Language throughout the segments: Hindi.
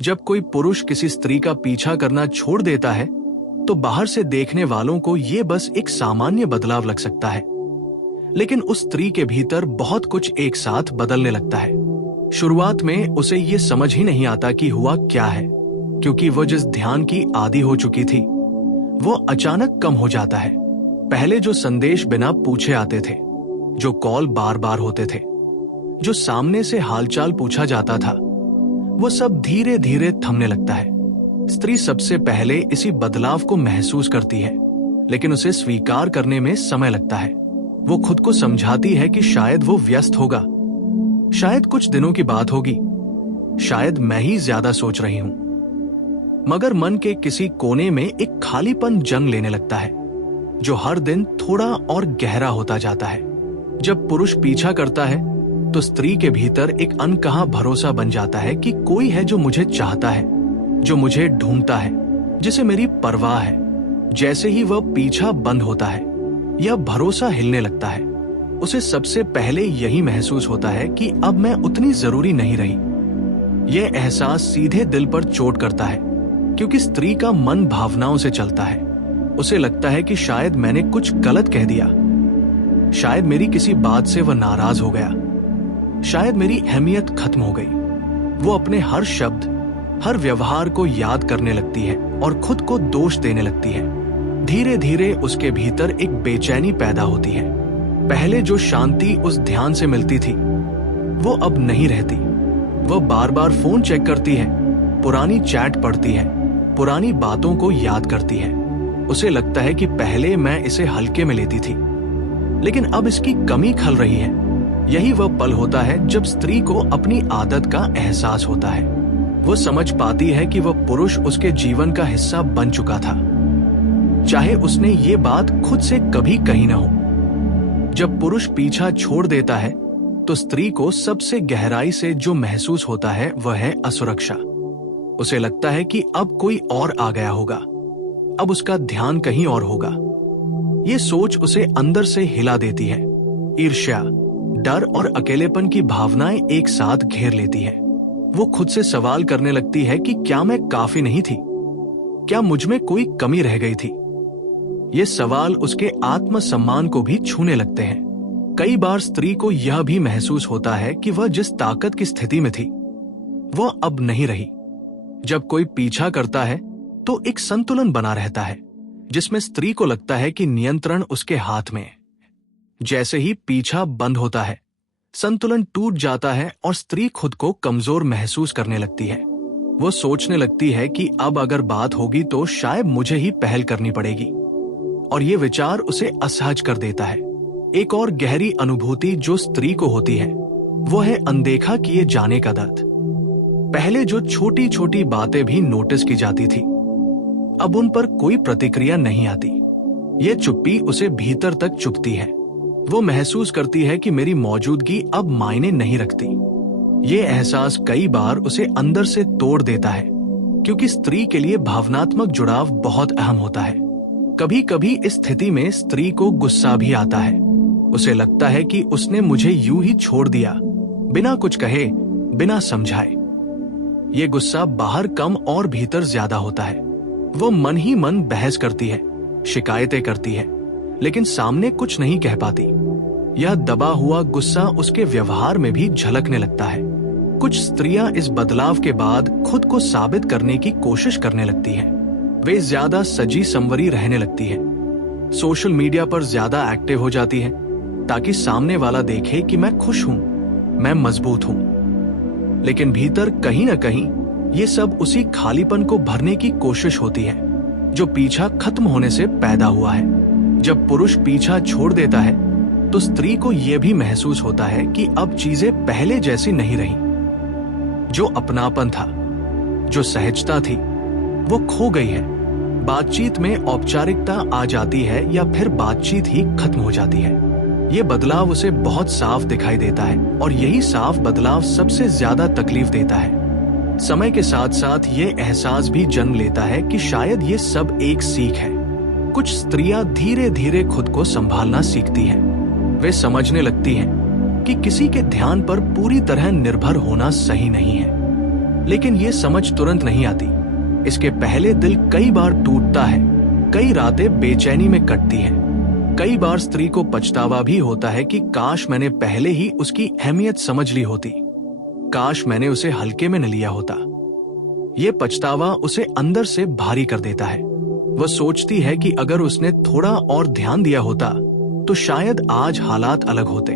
जब कोई पुरुष किसी स्त्री का पीछा करना छोड़ देता है तो बाहर से देखने वालों को ये बस एक सामान्य बदलाव लग सकता है, लेकिन उस स्त्री के भीतर बहुत कुछ एक साथ बदलने लगता है। शुरुआत में उसे ये समझ ही नहीं आता कि हुआ क्या है, क्योंकि वो जिस ध्यान की आदी हो चुकी थी वो अचानक कम हो जाता है। पहले जो संदेश बिना पूछे आते थे, जो कॉल बार बार होते थे, जो सामने से हालचाल पूछा जाता था, वो सब धीरे धीरे थमने लगता है। स्त्री सबसे पहले इसी बदलाव को महसूस करती है, लेकिन उसे स्वीकार करने में समय लगता है। वो खुद को समझाती है कि शायद वो व्यस्त होगा, शायद कुछ दिनों की बात होगी, शायद मैं ही ज्यादा सोच रही हूं। मगर मन के किसी कोने में एक खालीपन जन्म लेने लगता है, जो हर दिन थोड़ा और गहरा होता जाता है। जब पुरुष पीछा करता है तो स्त्री के भीतर एक अनकहा भरोसा बन जाता है कि कोई है जो मुझे चाहता है, जो मुझे ढूंढता है, जिसे मेरी परवाह है। जैसे ही वह पीछा बंद होता है, यह भरोसा हिलने लगता है। उसे सबसे पहले यही महसूस होता है कि अब मैं उतनी जरूरी नहीं रही। यह एहसास सीधे दिल पर चोट करता है, क्योंकि स्त्री का मन भावनाओं से चलता है। उसे लगता है कि शायद मैंने कुछ गलत कह दिया, शायद मेरी किसी बात से वह नाराज हो गया, शायद मेरी अहमियत खत्म हो गई। वो अपने हर शब्द, हर व्यवहार को याद करने लगती है और खुद को दोष देने लगती है। धीरे धीरे उसके भीतर एक बेचैनी पैदा होती है। पहले जो शांति उस ध्यान से मिलती थी वो अब नहीं रहती। वह बार बार फोन चेक करती है, पुरानी चैट पढ़ती है, पुरानी बातों को याद करती है। उसे लगता है कि पहले मैं इसे हल्के में लेती थी, लेकिन अब इसकी कमी खल रही है। यही वह पल होता है जब स्त्री को अपनी आदत का एहसास होता है। वो समझ पाती है कि वह पुरुष उसके जीवन का हिस्सा बन चुका था, चाहे उसने ये बात खुद से कभी कही न हो। जब पुरुष पीछा छोड़ देता है तो स्त्री को सबसे गहराई से जो महसूस होता है वह है असुरक्षा। उसे लगता है कि अब कोई और आ गया होगा, अब उसका ध्यान कहीं और होगा। ये सोच उसे अंदर से हिला देती है। ईर्ष्या, डर और अकेलेपन की भावनाएं एक साथ घेर लेती है। वो खुद से सवाल करने लगती है कि क्या मैं काफी नहीं थी, क्या मुझ में कोई कमी रह गई थी। ये सवाल उसके आत्मसम्मान को भी छूने लगते हैं। कई बार स्त्री को यह भी महसूस होता है कि वह जिस ताकत की स्थिति में थी वह अब नहीं रही। जब कोई पीछा करता है तो एक संतुलन बना रहता है, जिसमें स्त्री को लगता है कि नियंत्रण उसके हाथ में है। जैसे ही पीछा बंद होता है, संतुलन टूट जाता है और स्त्री खुद को कमजोर महसूस करने लगती है। वो सोचने लगती है कि अब अगर बात होगी तो शायद मुझे ही पहल करनी पड़ेगी, और ये विचार उसे असहज कर देता है। एक और गहरी अनुभूति जो स्त्री को होती है वो है अनदेखा किए जाने का दर्द। पहले जो छोटी छोटी बातें भी नोटिस की जाती थी, अब उन पर कोई प्रतिक्रिया नहीं आती। ये चुप्पी उसे भीतर तक चुभती है। वो महसूस करती है कि मेरी मौजूदगी अब मायने नहीं रखती। ये एहसास कई बार उसे अंदर से तोड़ देता है, क्योंकि स्त्री के लिए भावनात्मक जुड़ाव बहुत अहम होता है। कभी कभी इस स्थिति में स्त्री को गुस्सा भी आता है। उसे लगता है कि उसने मुझे यूं ही छोड़ दिया, बिना कुछ कहे, बिना समझाए। ये गुस्सा बाहर कम और भीतर ज्यादा होता है। वो मन ही मन बहस करती है, शिकायतें करती है, लेकिन सामने कुछ नहीं कह पाती। यह दबा हुआ गुस्सा उसके व्यवहार में भी झलकने लगता है। कुछ स्त्रियां इस बदलाव के बाद खुद को साबित करने की कोशिश करने लगती हैं। वे ज्यादा सजी संवरी रहने लगती है, सोशल मीडिया पर ज्यादा एक्टिव हो जाती है, ताकि सामने वाला देखे कि मैं खुश हूं, मैं मजबूत हूं। लेकिन भीतर कहीं ना कहीं ये सब उसी खालीपन को भरने की कोशिश होती है जो पीछा खत्म होने से पैदा हुआ है। जब पुरुष पीछा छोड़ देता है तो स्त्री को यह भी महसूस होता है कि अब चीजें पहले जैसी नहीं रही। जो अपनापन था, जो सहजता थी, वो खो गई है। बातचीत में औपचारिकता आ जाती है या फिर बातचीत ही खत्म हो जाती है। ये बदलाव उसे बहुत साफ दिखाई देता है, और यही साफ बदलाव सबसे ज्यादा तकलीफ देता है। समय के साथ साथ ये एहसास भी जन्म लेता है कि शायद ये सब एक सीख है। कुछ स्त्रियां धीरे धीरे खुद को संभालना सीखती हैं। वे समझने लगती हैं कि किसी के ध्यान पर पूरी तरह निर्भर होना सही नहीं है, लेकिन ये समझ तुरंत नहीं आती। इसके पहले दिल कई बार टूटता है, कई रातें बेचैनी में कटती हैं। कई बार स्त्री को पछतावा भी होता है कि काश मैंने पहले ही उसकी अहमियत समझ ली होती, काश मैंने उसे हल्के में न लिया होता। ये पछतावा उसे अंदर से भारी कर देता है। वह सोचती है कि अगर उसने थोड़ा और ध्यान दिया होता तो शायद आज हालात अलग होते।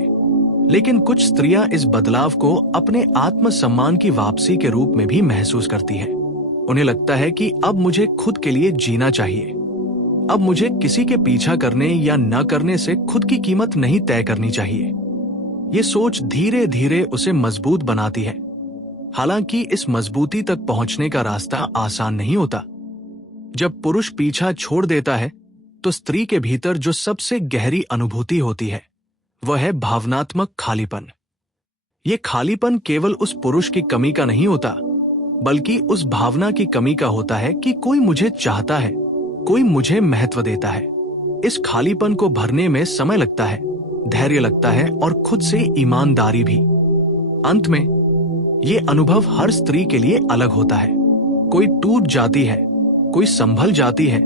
लेकिन कुछ स्त्रियां इस बदलाव को अपने आत्मसम्मान की वापसी के रूप में भी महसूस करती हैं। उन्हें लगता है कि अब मुझे खुद के लिए जीना चाहिए, अब मुझे किसी के पीछा करने या न करने से खुद की कीमत नहीं तय करनी चाहिए। ये सोच धीरे धीरे उसे मजबूत बनाती है। हालांकि इस मजबूती तक पहुंचने का रास्ता आसान नहीं होता। जब पुरुष पीछा छोड़ देता है तो स्त्री के भीतर जो सबसे गहरी अनुभूति होती है वह है भावनात्मक खालीपन। ये खालीपन केवल उस पुरुष की कमी का नहीं होता, बल्कि उस भावना की कमी का होता है कि कोई मुझे चाहता है, कोई मुझे महत्व देता है। इस खालीपन को भरने में समय लगता है, धैर्य लगता है और खुद से ईमानदारी भी। अंत में ये अनुभव हर स्त्री के लिए अलग होता है। कोई टूट जाती है, कोई संभल जाती है,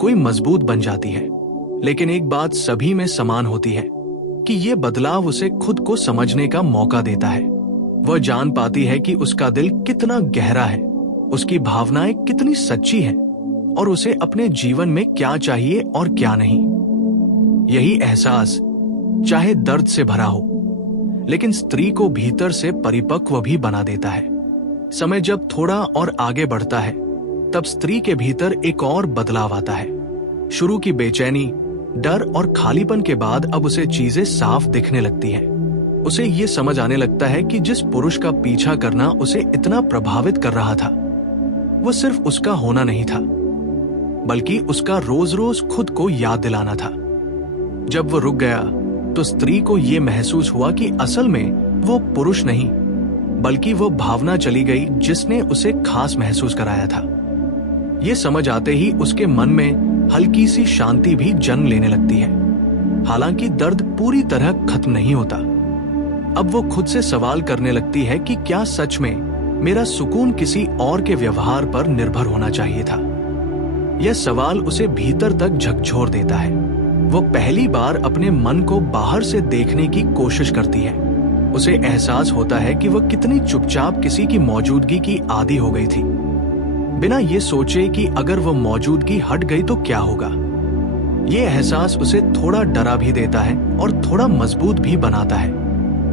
कोई मजबूत बन जाती है। लेकिन एक बात सभी में समान होती है कि ये बदलाव उसे खुद को समझने का मौका देता है। वह जान पाती है कि उसका दिल कितना गहरा है, उसकी भावनाएं कितनी सच्ची हैं और उसे अपने जीवन में क्या चाहिए और क्या नहीं। यही एहसास चाहे दर्द से भरा हो, लेकिन स्त्री को भीतर से परिपक्व भी बना देता है। समय जब थोड़ा और आगे बढ़ता है तब स्त्री के भीतर एक और बदलाव आता है। शुरू की बेचैनी, डर और खालीपन के बाद अब उसे चीजें साफ दिखने लगती हैं। उसे ये समझ आने लगता है कि जिस पुरुष का पीछा करना उसे इतना प्रभावित कर रहा था वो सिर्फ उसका होना नहीं था, बल्कि उसका रोज रोज खुद को याद दिलाना था। जब वो रुक गया तो स्त्री को ये महसूस हुआ कि असल में वो पुरुष नहीं, बल्कि वो भावना चली गई जिसने उसे खास महसूस कराया था। ये समझ आते ही उसके मन में हल्की सी शांति भी जन्म लेने लगती है। हालांकि दर्द पूरी तरह खत्म नहीं होता। अब वो खुद से सवाल करने लगती है कि क्या सच में मेरा सुकून किसी और के व्यवहार पर निर्भर होना चाहिए था। यह सवाल उसे भीतर तक झकझोर देता है। वो पहली बार अपने मन को बाहर से देखने की कोशिश करती है। उसे एहसास होता है कि वह कितनी चुपचाप किसी की मौजूदगी की आदी हो गई थी, बिना ये सोचे कि अगर वह मौजूदगी हट गई तो क्या होगा। ये एहसास उसे थोड़ा डरा भी देता है और थोड़ा मजबूत भी बनाता है।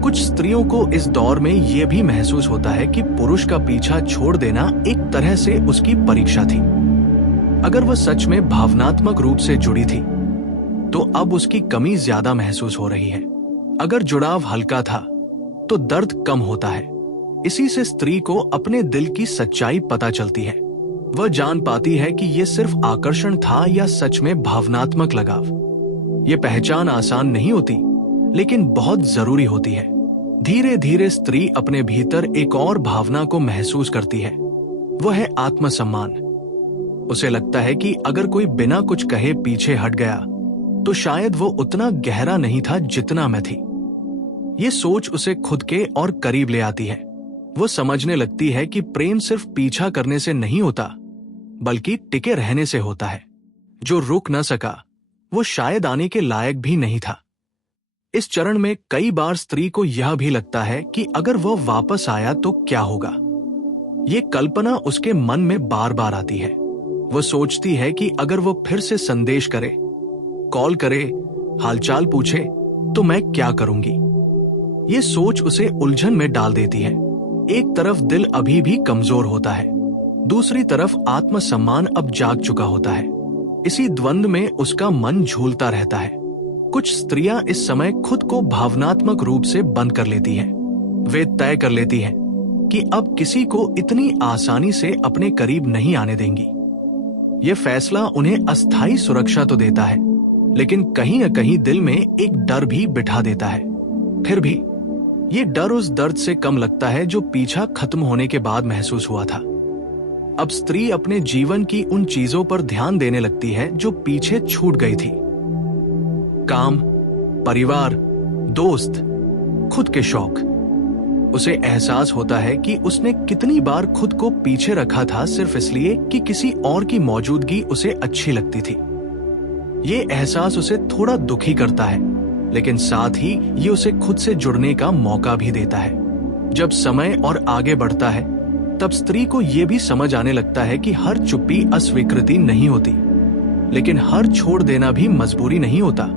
कुछ स्त्रियों को इस दौर में यह भी महसूस होता है कि पुरुष का पीछा छोड़ देना एक तरह से उसकी परीक्षा थी। अगर वह सच में भावनात्मक रूप से जुड़ी थी तो अब उसकी कमी ज्यादा महसूस हो रही है। अगर जुड़ाव हल्का था तो दर्द कम होता है। इसी से स्त्री को अपने दिल की सच्चाई पता चलती है। वह जान पाती है कि यह सिर्फ आकर्षण था या सच में भावनात्मक लगाव। यह पहचान आसान नहीं होती, लेकिन बहुत जरूरी होती है। धीरे धीरे स्त्री अपने भीतर एक और भावना को महसूस करती है, वह है आत्मसम्मान। उसे लगता है कि अगर कोई बिना कुछ कहे पीछे हट गया तो शायद वो उतना गहरा नहीं था जितना मैं थी। ये सोच उसे खुद के और करीब ले आती है। वो समझने लगती है कि प्रेम सिर्फ पीछा करने से नहीं होता, बल्कि टिके रहने से होता है। जो रुक न सका वो शायद आने के लायक भी नहीं था। इस चरण में कई बार स्त्री को यह भी लगता है कि अगर वो वापस आया तो क्या होगा। ये कल्पना उसके मन में बार बार आती है। वो सोचती है कि अगर वो फिर से संदेश करे, कॉल करे, हालचाल पूछे तो मैं क्या करूंगी। ये सोच उसे उलझन में डाल देती है। एक तरफ दिल अभी भी कमजोर होता है, दूसरी तरफ आत्मसम्मान अब जाग चुका होता है। इसी द्वंद्व में उसका मन झूलता रहता है। कुछ स्त्रियां इस समय खुद को भावनात्मक रूप से बंद कर लेती हैं। वे तय कर लेती हैं कि अब किसी को इतनी आसानी से अपने करीब नहीं आने देंगी। यह फैसला उन्हें अस्थायी सुरक्षा तो देता है, लेकिन कहीं न कहीं दिल में एक डर भी बिठा देता है। फिर भी ये डर उस दर्द से कम लगता है जो पीछा खत्म होने के बाद महसूस हुआ था। अब स्त्री अपने जीवन की उन चीजों पर ध्यान देने लगती है जो पीछे छूट गई थी। काम, परिवार, दोस्त, खुद के शौक। उसे एहसास होता है कि उसने कितनी बार खुद को पीछे रखा था सिर्फ इसलिए कि किसी और की मौजूदगी उसे अच्छी लगती थी। ये एहसास उसे थोड़ा दुखी करता है, लेकिन साथ ही ये उसे खुद से जुड़ने का मौका भी देता है। जब समय और आगे बढ़ता है, तब स्त्री को यह भी समझ आने लगता है कि हर चुप्पी अस्वीकृति नहीं होती, लेकिन हर छोड़ देना भी मजबूरी नहीं होता।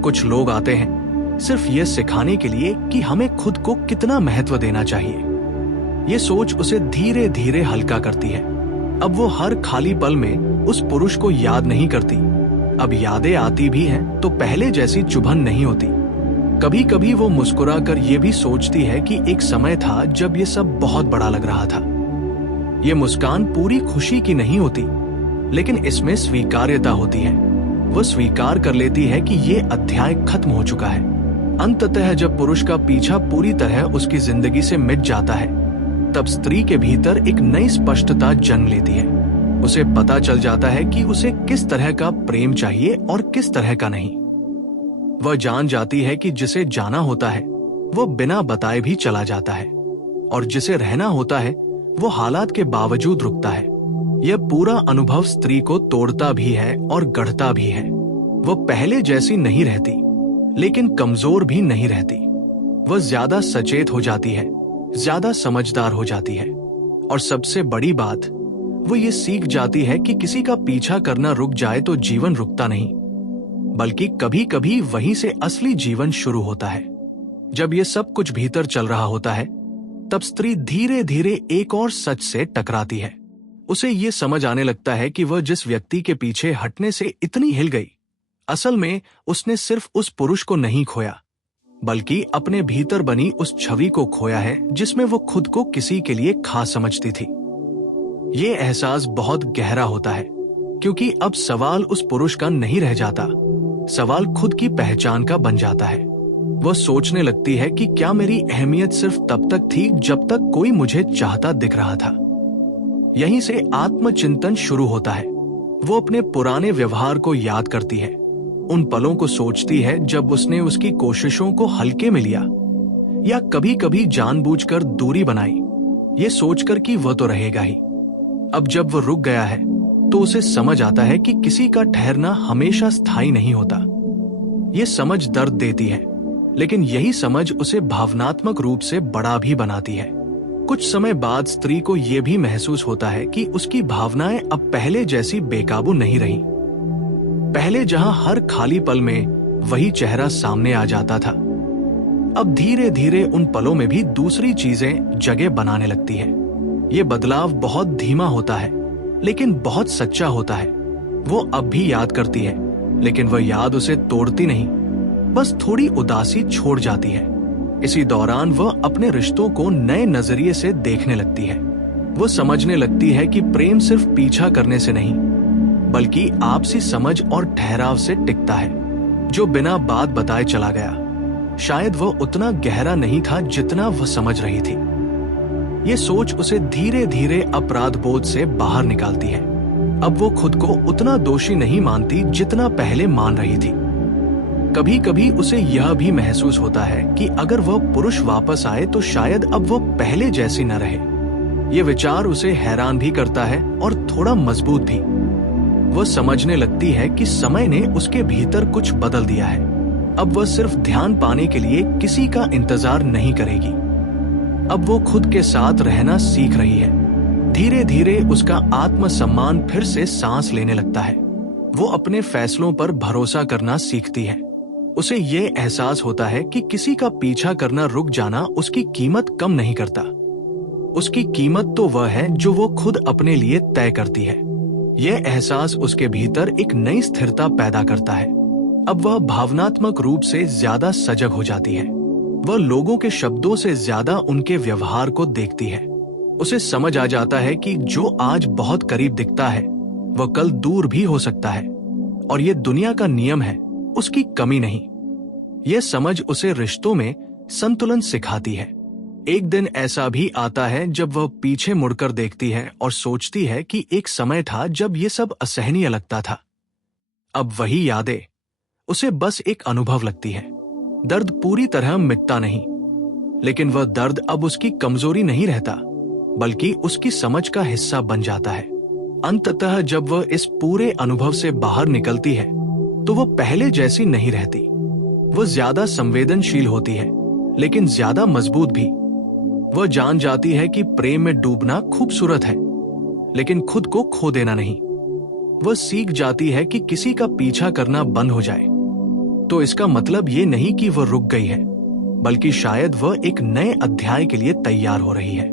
कुछ लोग आते हैं सिर्फ ये सिखाने के लिए कि हमें खुद को कितना महत्व देना चाहिए। ये सोच उसे धीरे धीरे हल्का करती है। अब वो हर खाली पल में उस पुरुष को याद नहीं करती। अब यादें आती भी हैं तो पहले जैसी चुभन नहीं होती। कभी कभी वो मुस्कुरा कर ये भी सोचती है कि एक समय था जब ये सब बहुत बड़ा लग रहा था। ये मुस्कान पूरी खुशी की नहीं होती, लेकिन इसमें स्वीकार्यता होती है। वो स्वीकार कर लेती है कि ये अध्याय खत्म हो चुका है। अंततः जब पुरुष का पीछा पूरी तरह उसकी जिंदगी से मिट जाता है, तब स्त्री के भीतर एक नई स्पष्टता जन्म लेती है। उसे पता चल जाता है कि उसे किस तरह का प्रेम चाहिए और किस तरह का नहीं। वह जान जाती है कि जिसे जाना होता है वो बिना बताए भी चला जाता है, और जिसे रहना होता है वो हालात के बावजूद रुकता है। यह पूरा अनुभव स्त्री को तोड़ता भी है और गढ़ता भी है। वह पहले जैसी नहीं रहती, लेकिन कमजोर भी नहीं रहती। वह ज्यादा सचेत हो जाती है, ज्यादा समझदार हो जाती है, और सबसे बड़ी बात, वो ये सीख जाती है कि किसी का पीछा करना रुक जाए तो जीवन रुकता नहीं, बल्कि कभी कभी वहीं से असली जीवन शुरू होता है। जब ये सब कुछ भीतर चल रहा होता है, तब स्त्री धीरे धीरे एक और सच से टकराती है। उसे ये समझ आने लगता है कि वह जिस व्यक्ति के पीछे हटने से इतनी हिल गई, असल में उसने सिर्फ उस पुरुष को नहीं खोया, बल्कि अपने भीतर बनी उस छवि को खोया है जिसमें वो खुद को किसी के लिए खास समझती थी। ये एहसास बहुत गहरा होता है, क्योंकि अब सवाल उस पुरुष का नहीं रह जाता, सवाल खुद की पहचान का बन जाता है। वह सोचने लगती है कि क्या मेरी अहमियत सिर्फ तब तक थी जब तक कोई मुझे चाहता दिख रहा था। यहीं से आत्मचिंतन शुरू होता है। वो अपने पुराने व्यवहार को याद करती है, उन पलों को सोचती है जब उसने उसकी कोशिशों को हल्के में लिया, या कभी कभी जानबूझकर दूरी बनाई, ये सोचकर कि वह तो रहेगा ही। अब जब वह रुक गया है, तो उसे समझ आता है कि किसी का ठहरना हमेशा स्थायी नहीं होता। ये समझ दर्द देती है, लेकिन यही समझ उसे भावनात्मक रूप से बड़ा भी बनाती है। कुछ समय बाद स्त्री को यह भी महसूस होता है कि उसकी भावनाएं अब पहले जैसी बेकाबू नहीं रही। पहले जहां हर खाली पल में वही चेहरा सामने आ जाता था, अब धीरे धीरे उन पलों में भी दूसरी चीजें जगह बनाने लगती है। ये बदलाव बहुत धीमा होता है, लेकिन बहुत सच्चा होता है। वो अब भी याद करती है, लेकिन वह याद उसे तोड़ती नहीं, बस थोड़ी उदासी छोड़ जाती है। इसी दौरान वह अपने रिश्तों को नए नजरिए से देखने लगती है। वो समझने लगती है कि प्रेम सिर्फ पीछा करने से नहीं, बल्कि आपसी समझ और ठहराव से टिकता है। जो बिना बात बताए चला गया, शायद वह उतना गहरा नहीं था जितना वह समझ रही थी। ये सोच उसे धीरे धीरे अपराध बोध से बाहर निकालती है। अब वो खुद को उतना दोषी नहीं मानती जितना पहले मान रही थी। कभी कभी उसे यह भी महसूस होता है कि अगर वह पुरुष वापस आए तो शायद अब वो पहले जैसी न रहे। ये विचार उसे हैरान भी करता है और थोड़ा मजबूत भी। वह समझने लगती है कि समय ने उसके भीतर कुछ बदल दिया है। अब वह सिर्फ ध्यान पाने के लिए किसी का इंतजार नहीं करेगी। अब वो खुद के साथ रहना सीख रही है। धीरे धीरे उसका आत्मसम्मान फिर से सांस लेने लगता है। वो अपने फैसलों पर भरोसा करना सीखती है। उसे ये एहसास होता है कि किसी का पीछा करना रुक जाना उसकी कीमत कम नहीं करता। उसकी कीमत तो वह है जो वो खुद अपने लिए तय करती है। यह एहसास उसके भीतर एक नई स्थिरता पैदा करता है। अब वह भावनात्मक रूप से ज्यादा सजग हो जाती है। वह लोगों के शब्दों से ज्यादा उनके व्यवहार को देखती है। उसे समझ आ जाता है कि जो आज बहुत करीब दिखता है वह कल दूर भी हो सकता है, और ये दुनिया का नियम है, उसकी कमी नहीं। यह समझ उसे रिश्तों में संतुलन सिखाती है। एक दिन ऐसा भी आता है जब वह पीछे मुड़कर देखती है और सोचती है कि एक समय था जब ये सब असहनीय लगता था। अब वही यादें उसे बस एक अनुभव लगती है। दर्द पूरी तरह मिटता नहीं, लेकिन वह दर्द अब उसकी कमजोरी नहीं रहता, बल्कि उसकी समझ का हिस्सा बन जाता है। अंततः जब वह इस पूरे अनुभव से बाहर निकलती है तो वह पहले जैसी नहीं रहती। वह ज्यादा संवेदनशील होती है, लेकिन ज्यादा मजबूत भी। वह जान जाती है कि प्रेम में डूबना खूबसूरत है, लेकिन खुद को खो देना नहीं। वह सीख जाती है कि किसी का पीछा करना बंद हो जाए तो इसका मतलब ये नहीं कि वह रुक गई है, बल्कि शायद वह एक नए अध्याय के लिए तैयार हो रही है।